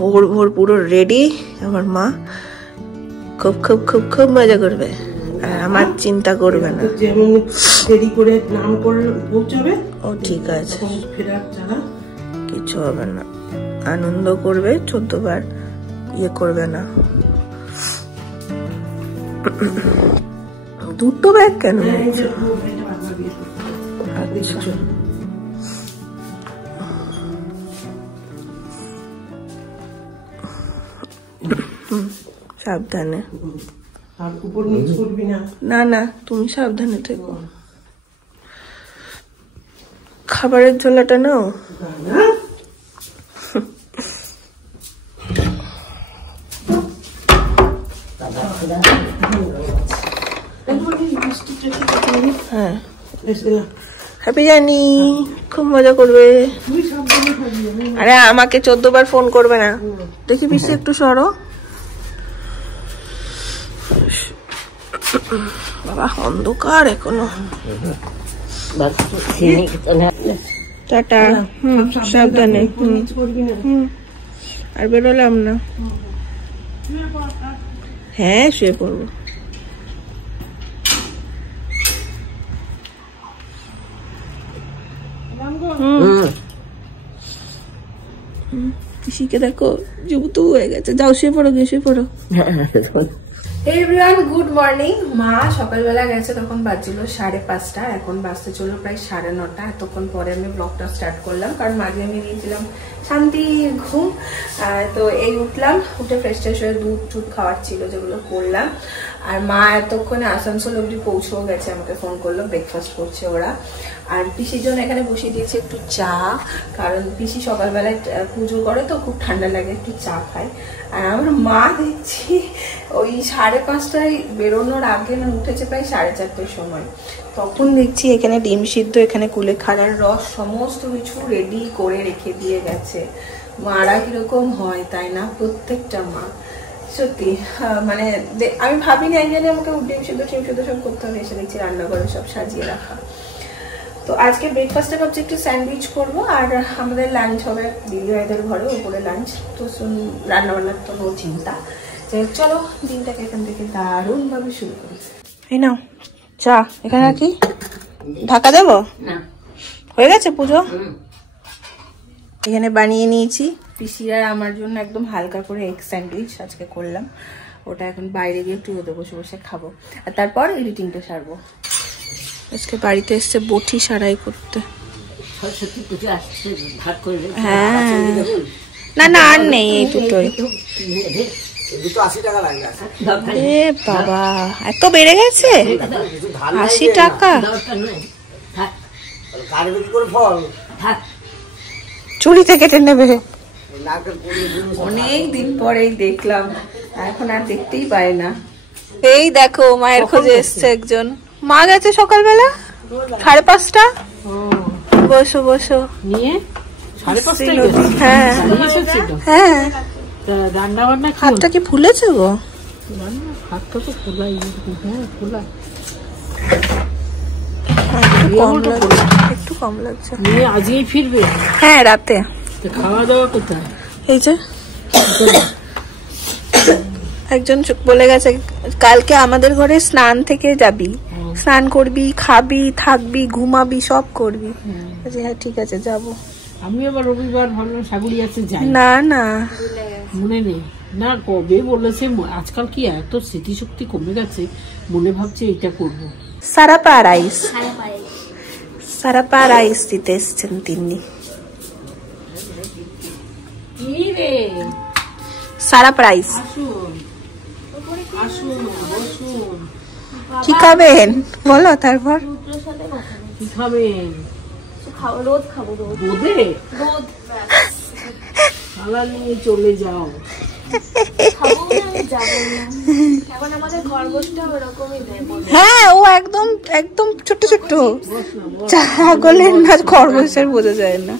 ভোর ভোর পুরো রেডি। আমার মা খুব খুব খুব খুব মজা করবে, আর আমার চিন্তা করবে না। যেমন দেরি করে নাম করে পৌঁছাবে, ও ঠিক আছে, ফেরার জানা কিছু হবে না, আনন্দ করবে, 14 বার ইয়ে করবে না। দুটো ব্যাগ কেন? আচ্ছা সাবধানে, আর উপর নিচ করবি না। না না তুমি সাবধানে থেকো। খাবারের ঝোলাটা নাও। হ্যাঁ হ্যাপি জার্নি, খুব মজা করবে। আরে আমাকে 14 বার ফোন করবে না। দেখি পিসি একটু সরো। বাবা অন্ধকার এখনো। টাটা, সাবধানে। আর বেরোলাম না। হ্যাঁ শুয়ে পড়বো। পিসিকে দেখো জুবুতু হয়ে গেছে। যাও শুয়ে পড়ো, গিয়ে শুয়ে পড়ো। Everyone good morning. মা সকালবেলা গেছে, তখন বাজছিল 5:30, এখন বাজতে চললো প্রায় 9:30। এতক্ষণ পরে আমি ব্লগটা স্টার্ট করলাম, কারণ মাঝে আমি দিয়েছিলাম শান্তির ঘুম। তো এই উঠলাম, উঠে ফ্রেশ ট্রেশ হয়ে দুধ টুধ খাওয়ার ছিল যেগুলো করলাম। আর মা এতক্ষণে আসানসোল অব্দি পৌঁছেও গেছে, আমাকে ফোন করলো, ব্রেকফাস্ট করছে ওরা। আর পিসির জন্য এখানে বসিয়ে দিয়েছে একটু চা, কারণ পিসি সকালবেলায় পুজো করে তো খুব ঠান্ডা লাগে, একটু চা খায়। আর আমার মা দেখছি ওই 5:30টায় বেরোনোর আগে না উঠেছে প্রায় 4:30টার সময়। তখন দেখছি এখানে ডিম সিদ্ধ, এখানে কুলেখাড়ার রস, সমস্ত কিছু রেডি করে রেখে দিয়ে গেছে। মারা কিরকম হয় তাই না, প্রত্যেকটা মা সত্যি। মানে আমি ভাবিনি একজনে আমাকে ডিম সিদ্ধ সব করতে হবে, এসে দেখছি রান্নাঘরে সব সাজিয়ে রাখা। তো আজকে ব্রেকফাস্টে ভাবছি একটু স্যান্ডউইচ করবো, আর আমাদের লাঞ্চ হবে দিদি ভাইদের ঘরে, উপরে লাঞ্চ। তো রান্না বান্নার তো নো চিন্তা। চলো দিনটাকে এখান থেকে দারুণ ভাবে শুরু করি। এই নাও চা, এখানে কি ঢাকা দেবো না, হয়ে গেছে পুজো। এখানে বানিয়ে নিয়েছি পিসিরা আমার জন্য একদম হালকা করে এগ স্যান্ডউইচ আজকে করলাম। ওটা এখন বাইরে গিয়ে একটু রোদে বসে বসে খাবো, আর তারপর এডিটিংটা সারবো। আজকে বাড়িতে এসছে বটি সারাই করতে। হ্যাঁ না না আর নেই, এই দুটোই। এ বাবা এত বেড়ে গেছে, 80 টাকা। চুরিতে কেটে নেবে। অনেক দিন পরেই দেখলাম, এখন আর দেখতেই পায় না। এই দেখো মায়ের খোঁজে এসছে একজন। মা গেছে সকালবেলা 5:30। বসো বসো। নিয়ে 5:30? হ্যাঁ হ্যাঁ। রান্না বান্না হাতটা কি ফুলেছে গো? হাতটা তো ফুলাই, হ্যাঁ ফুলা। একটু কম লাগছে। আজই ফিরবে? হ্যাঁ রাতে। খাওয়া দাওয়া কোথায়? এই যে একজন বলে গেছে কালকে আমাদের ঘরে স্নান থেকে যাবি, স্নান করবি, খাবি, থাকবি, ঘুমাবি, সব করবি। হ্যাঁ ঠিক আছে যাবো। আমি আবার রবিবার ভাবলাম সাগুড়িয়াতে যাই। না না মনে নেই না, কবে বলেছে। আজকাল কি এত স্মৃতিশক্তি কমে গেছে, মনে ভাবছি এটা করবো। সারাপা রাইস, সারাপা রাইস দিতে এসছেন তিনি। সারাপা রাইস। কি খাবেন বলো, তারপর কি খাবেন? রোদ খাবো, রোদে রোদ নিয়ে চলে যাও। হ্যাঁ ও একদম একদম ছোট্ট ছোট্ট ছাগলের না খরগোশের বোঝা যায় না।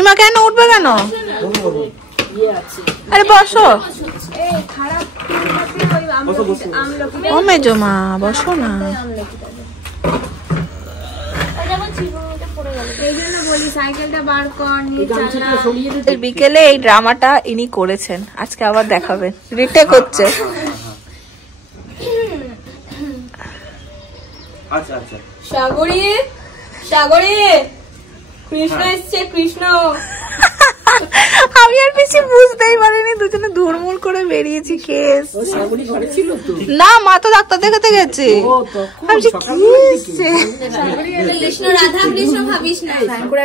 ইমা কেন উঠবে কেন? আরে বসো। ও মেজো মা বসো না। বিকেলে এই ড্রামাটা ইনি করেছেন, আজকে আবার দেখাবেন, রিটেক হচ্ছে। সাগরী সাগরী কৃষ্ণ এসছে, কৃষ্ণ। আমি আর বেশি বুঝতেই পারিনি, দুজনে ধুরমুর করে বেরিয়েছি। কেস না, মা তো ডাক্তার দেখাতে গেছে।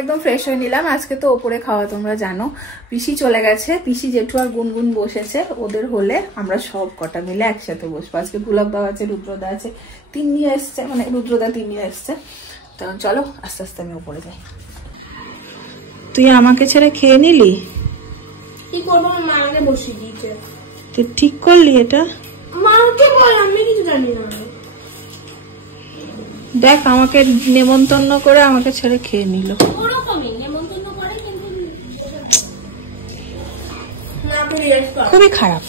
একদম ফ্রেশ হয়ে নিলাম। আজকে তো ওপরে খাওয়া, তোমরা জানো। পিসি চলে গেছে, পিসি জেঠু আর গুনগুন বসেছে। ওদের হলে আমরা সব কটা মিলে একসাথে বসবো। আজকে পুলকদা আছে, রুদ্রদা আছে, তিন্নি এসছে, মানে রুদ্রদা তিন্নি এসছে। তো চলো আস্তে আস্তে আমি ওপরে যাই। তুই আমাকে ছেড়ে খেয়ে নিলি? কি করবো, মা আমাকে বসিয়ে দিয়েছে। তুই ঠিক করলি এটা? মাকে বল, আমি কিছু জানি না। দেখ, আমাকে নেমন্তন্ন করে আমাকে ছেড়ে খেয়ে নিল। ওরকমই নেমন্তন্ন করে, কিন্তু খুবই খারাপ।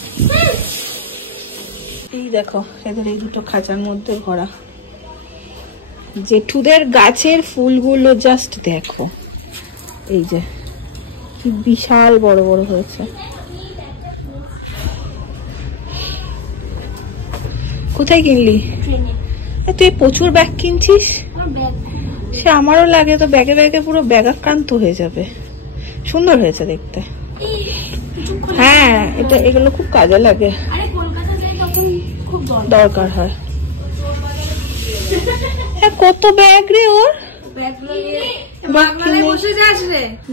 এই দেখো, এদের এই দুটো খাঁচার মধ্যে ভরা জেঠুদের গাছের ফুলগুলো জাস্ট দেখো। এই যে কি বিশাল বড় বড় হয়েছে। কোথায় কিনলি? তুই প্রচুর ব্যাগ কিনছিস। সে আমারও লাগে, তো ব্যাগে ব্যাগে পুরো ব্যাগাক্রান্ত হয়ে যাবে। সুন্দর হয়েছে দেখতে। হ্যাঁ, এটা এগুলো খুব কাজে লাগে, দরকার হয়। হ্যাঁ, কত ব্যাগ রে ওর।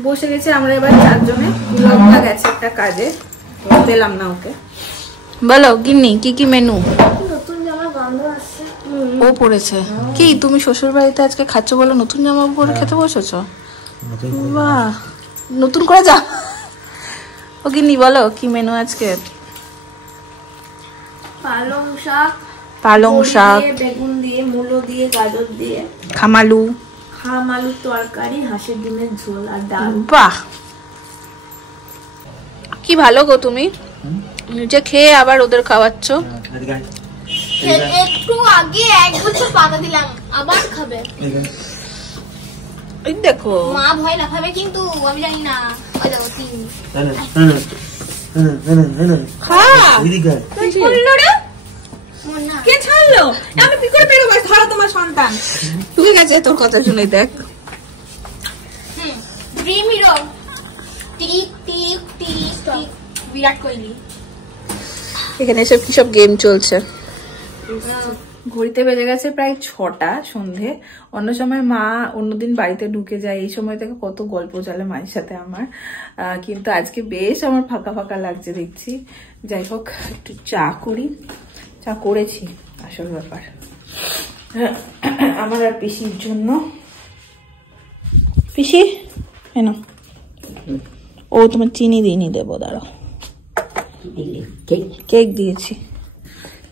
বসে গেছে আমরা এবার চারজনে। পুলকদা গেছে একটা কাজে, পেলাম না ওকে। বলো গিন্নি, কি কি মেনু? ও পড়েছে কি? তুমি শ্বশুর বাড়িতে আজকে খাচ্ছ বলো, নতুন জামা পরে খেতে বসেছ? বাহ, নতুন করে যা। ও গিন্নি বলো কি মেনু আজকে? পালং শাক, পালং শাক, বেগুন দিয়ে, মূলো দিয়ে, গাজর দিয়ে, খামালু, আলুর তরকারি, হাঁসের ডিমের ঝোল আর ডাল। বাহ, কি ভালো গো তুমি, নিজে খেয়ে আবার ওদের খাওয়াচ্ছ। একটু আগে এক বছর পাতা দিলাম, আবার খাবে। এই দেখো, মা ভয় লাফাবে কিন্তু আমি জানি না। ওই দেখো তিন খা। কে ছাড়লো? আমি কি করে বেরোবো? ধরো তোমার সন্তান ঢুকে গেছে তোর কথা শুনে। দেখ, dream hero, tick tick tick tick, Virat Kohli. এখানে সব কি সব গেম চলছে। ঘড়িতে বেজে গেছে প্রায় 6টা সন্ধে। অন্য সময় মা অন্যদিন বাড়িতে ঢুকে যায়, এই সময় থেকে কত গল্প চলে মায়ের সাথে আমার। কিন্তু আজকে বেশ আমার ফাঁকা ফাঁকা লাগছে দেখছি। যাই হোক, একটু চা করি। চা করেছি, আসল ব্যাপার আমার আর পিসির জন্য। পিসি কেন? ও তোমার চিনি দিইনি, দেবো, দাঁড়াও। কেক দিয়েছি।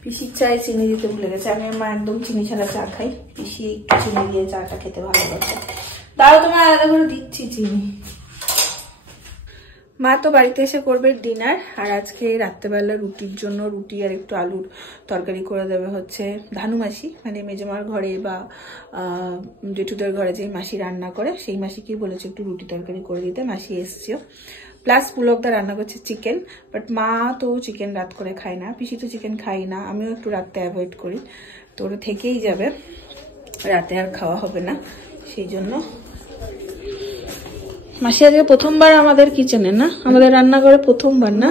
পিসির চায়ে চিনি দিতে ভুলে গেছে। আমি মা একদম চিনি ছাড়া চা খাই, পিসি একটু চিনি দিয়ে চাটা খেতে ভালোবাসে। দাঁড়াও, তোমার আলাদা করে দিচ্ছি চিনি। মা তো বাড়িতে এসে করবে ডিনার, আর আজকে রাত্রেবেলা রুটির জন্য রুটি আর একটু আলুর তরকারি করে দেবে হচ্ছে ধানু মাসি, মানে মেজমার ঘরে বা জেঠুদের ঘরে যে মাসি রান্না করে, সেই মাসিকেই বলেছে একটু রুটি তরকারি করে দিতে। মাসি এসছেও, প্লাস পুলকদা রান্না করছে চিকেন। বাট মা তো চিকেন রাত করে খায় না, পিসি তো চিকেন খাই না, আমিও একটু রাতে অ্যাভয়েড করি। তো ওরা থেকেই যাবে, রাতে আর খাওয়া হবে না, সেই জন্য। মাসি আজকে প্রথমবার আমাদের কিচেনে না, আমাদের রান্নাঘরে প্রথমবার না?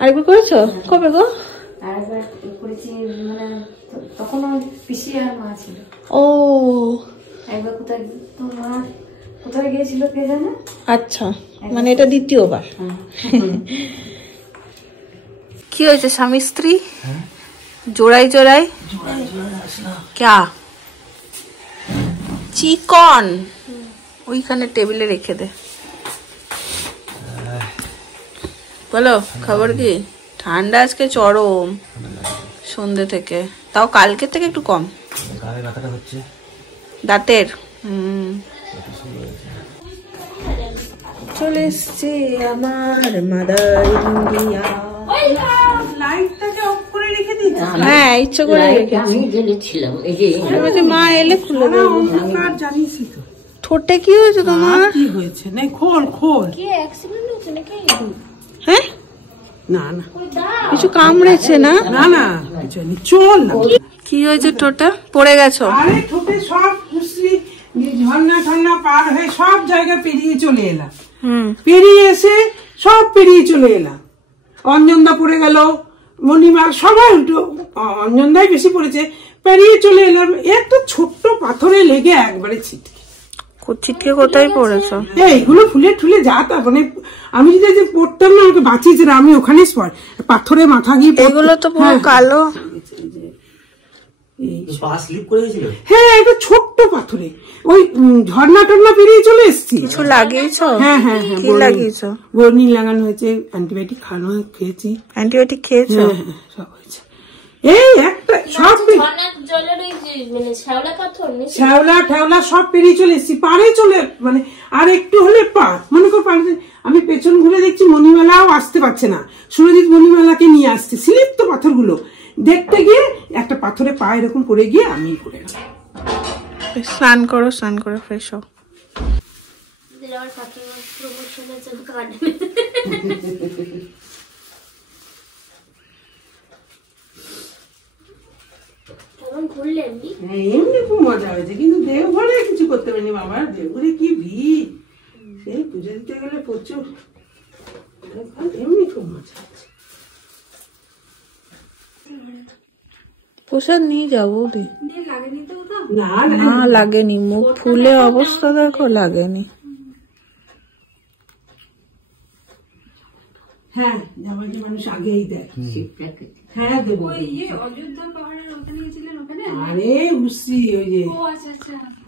আরেকবার করেছো? কবে গো? ও কোথায় গিয়েছিল কে জানে। আচ্ছা, মানে এটা দ্বিতীয়বার। কি হয়েছে স্বামী স্ত্রী জোড়াই জোড়াই? ক্যা চিকন ওইখানে টেবিলে রেখে দে। বলো খবর কি? ঠান্ডা আজকে চরম, সন্ধ্যে থেকে, তাও কালকে থেকে একটু কম। দাঁতের চলে এসছে আমার মাদার ইন্ডিয়া। হ্যাঁ, ইচ্ছা করে রেখেছি। মা এলে খুলে দেবো। ঠোঁটে কি হয়েছে তোমার? কি হয়েছে? না খোল খোল। কি অ্যাক্সিডেন্ট হয়েছে নাকি? হ্যাঁ না না কিছু কামড়েছে না? না না কিছু নেই, চল না। কি হয়েছে ঠোঁটে? পড়ে গেছো? আরে ঠোঁটে সব কুশ্রি ঝর্ণা ঠর্ণা পার হয়ে সব জায়গা পেরিয়ে চলে এলাম। পেরিয়ে এসে সব পেরিয়ে চলে এলাম। অঞ্জনদা পড়ে গেল, মণিমা সবাই উল্টো, অঞ্জনদাই বেশি পড়েছে। পেরিয়ে চলে এলাম, এত ছোট্ট পাথরে লেগে একবারে ছিটকে। ছিটকে কোথায় পড়েছো? এইগুলো ফুলে ঠুলে যা তা, মানে আমি যদি পড়তাম না আমাকে বাঁচিয়েছে, আমি ওখানে পাথরে মাথা গিয়ে। এগুলো তো পুরো কালো। হ্যাঁ একটা ছোট্ট পাথরে, ওই ঝর্ণা টর্ণা পেরিয়ে চলে এসছি। কিছু লাগিয়েছো? হ্যাঁ হ্যাঁ হ্যাঁ, কি লাগিয়েছো? বর্নিল লাগানো হয়েছে, অ্যান্টিবায়োটিক খাওয়ানো খেয়েছি। অ্যান্টিবায়োটিক খেয়েছো? হ্যাঁ হ্যাঁ সব হয়েছে। এই একটা সব জলের ওই যে মানে শ্যাওলা পাথর শ্যাওলা ঠেওলা সব পেরিয়ে চলে এসছি, পাড়ে চলে, মানে আর একটু হলে পা, মনে কর পাড়ে। আমি পেছন ঘুরে দেখছি মণিমালাও আসতে পারছে না, সুরজিৎ মণিমালাকে নিয়ে আসছে। স্লিপ তো পাথরগুলো দেখতে গিয়ে একটা পাথরে পা এরকম পড়ে গিয়ে আমি পড়ে গেলাম। স্নান করো, স্নান করে ফ্রেশ হও। এমনি খুব মজা হয়েছে, কিন্তু দেওঘরে কিছু করতে পারিনি বাবা। দেওঘরে কি ভিড়, সেই পুজো দিতে গেলে প্রচুর। এমনি খুব মজা হয়েছে। প্রসাদ নিয়ে যাবো। না না লাগেনি, মুখ ফুলে অবস্থা দেখো, লাগেনি। হ্যাঁ যাবাকে মানুষ আগেই দেয়। হ্যাঁ দেবো। আরে উশ্রী, ওই যে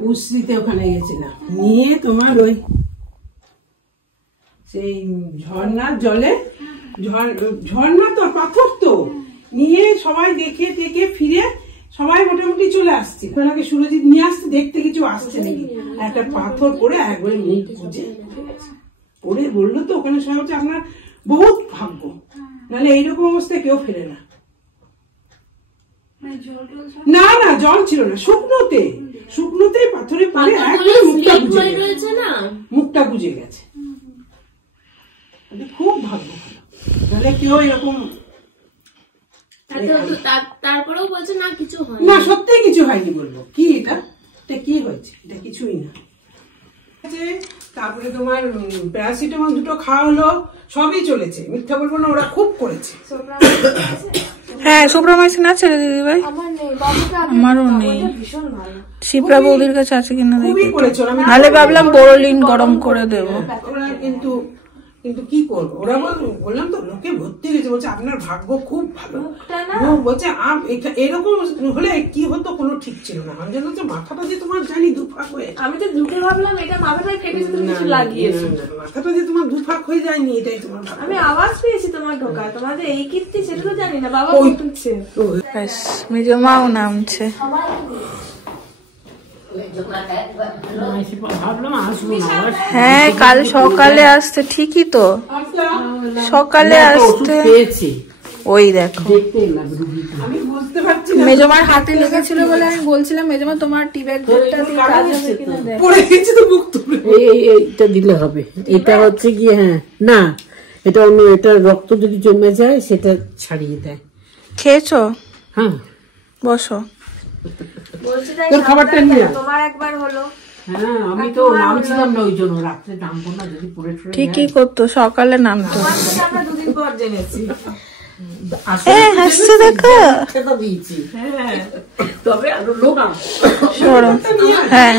উশ্রীতে ওখানে গেছিলাম, নিয়ে তোমার ওই সেই ঝর্ণার জলে, ঝর্ণা তো পাথর তো নিয়ে সবাই দেখে টেকে ফিরে সবাই মোটামুটি চলে আসছে। ওনাকে সুরজিৎ নিয়ে আসতে, দেখতে কিছু আসছে নাকি, একটা পাথর পরে একবারে মুখ বুঝে পড়ে বললো তো ওখানে সবাই হচ্ছে আপনার বহুত ভাগ্য, নাহলে এইরকম অবস্থায় কেউ ফেরে না। না না জল ছিল না, শুকনোতে পাথরে পড়ে একবারে মুখটা বুঝে গেছে। খুব ভাগ্য, নাহলে কেউ এরকম। তারপরেও বলছে না কিছু হয় না, সত্যি কিছু হয়নি। বলবো কি এটা কি হয়েছে, এটা কিছুই না। তারপরে তোমার প্যারাসিটামল দুটো খাওয়া হলো, সবই চলেছে, মিথ্যা বলবো না, ওরা খুব করেছে। হ্যাঁ সোপ্রামাইসিন আছে রে দিদি ভাই? আমারও নেই। শিপ্রা বৌদির কাছে আছে কিনা দেখি, নাহলে ভাবলাম বোরোলিন গরম করে দেবো। কিন্তু কি করবো, ওরা বললাম তো লোকে ভর্তি হয়েছে, বলছে আপনার ভাগ্য খুব ভালো। বলছে এরকম হলে কি হতো কোনো ঠিক ছিল না। আমি জানো মাথাটা যে তোমার জানি দুফাক হয়ে, আমি তো দুটো ভাবলাম এটা মাথাটা কেটেছে, তুমি কিছু লাগিয়েছো, মাথাটা যে তোমার দুফাক হয়ে যায়নি, এটাই তোমার। আমি আওয়াজ পেয়েছি তোমার ঢোকা, তোমাদের এই কীর্তি সেটা তো জানি না। বাবা উঠছে, মেজমাও নামছে। হ্যাঁ কাল সকালে আসতে, ঠিকই তো সকালে আসতে। ওই দেখো মেজমার হাতে লেগেছিল বলে আমি বলছিলাম মেজমা তোমার টি ব্যাগটা দিয়ে কাজ হবে কিনা দেখো। পড়ে গেছে তো মুখ তো, এইটা দিলে হবে। এটা হচ্ছে কি, হ্যাঁ না এটা অন্য, এটা রক্ত যদি জমে যায় সেটা ছাড়িয়ে দেয়। খেয়েছো? হ্যাঁ বসো। তোর খাবারটা নিয়ে তোমার একবার হলো। হ্যাঁ আমি তো নামছিলাম না, ওই জন্য রাত্রে নামবো না, যদি পড়ে ঠরে ঠিকই করতো, সকালে নামতো। দুদিন পর জেনেছি। হাসছে দেখো। দিয়েছি তবে আরো লোক হ্যাঁ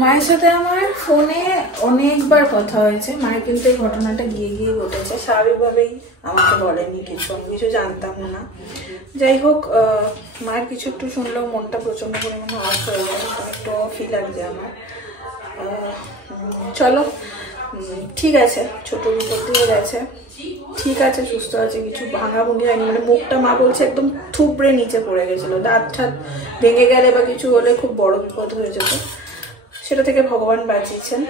মায়ের সাথে আমার ফোনে অনেকবার কথা হয়েছে। মায়ের কিন্তু এই ঘটনাটা গিয়ে ঘটেছে, স্বাভাবিকভাবেই আমাকে বলেনি কিছু, আমি কিছু জানতাম না। যাই হোক মায়ের কিছু একটু শুনলেও মনটা প্রচন্ড পরিমাণে অফ হয়ে যায়, একটু অফই লাগছে আমার। চলো ঠিক আছে, ছোট বিপদ দিয়ে গেছে, ঠিক আছে, সুস্থ আছে, কিছু ভাঙাভুঙি হয়নি। মানে মুখটা মা বলছে একদম থুবড়ে নিচে পড়ে গেছিল, দাঁত ঠাত ভেঙে গেলে বা কিছু হলে খুব বড় বিপদ হয়ে যেত, সেটা থেকে ভগবান বাঁচিয়েছেন।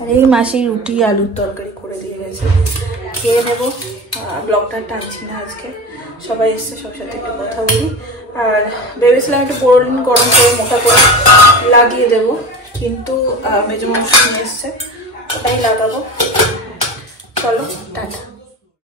আর এই মাসি রুটি আলুর তরকারি করে দিয়ে গেছে, খেয়ে নেবো। ব্লগটা টানছি না আজকে, সবাই এসছে, সব সাথে একটু কথা বলি, আর ভেবেছিলাম একটু পোড়ন গরম করে মোটা করে লাগিয়ে দেব, কিন্তু মেজো মশলা নিয়ে এসছে, ওটাই লাগাবো। চলো টাটা।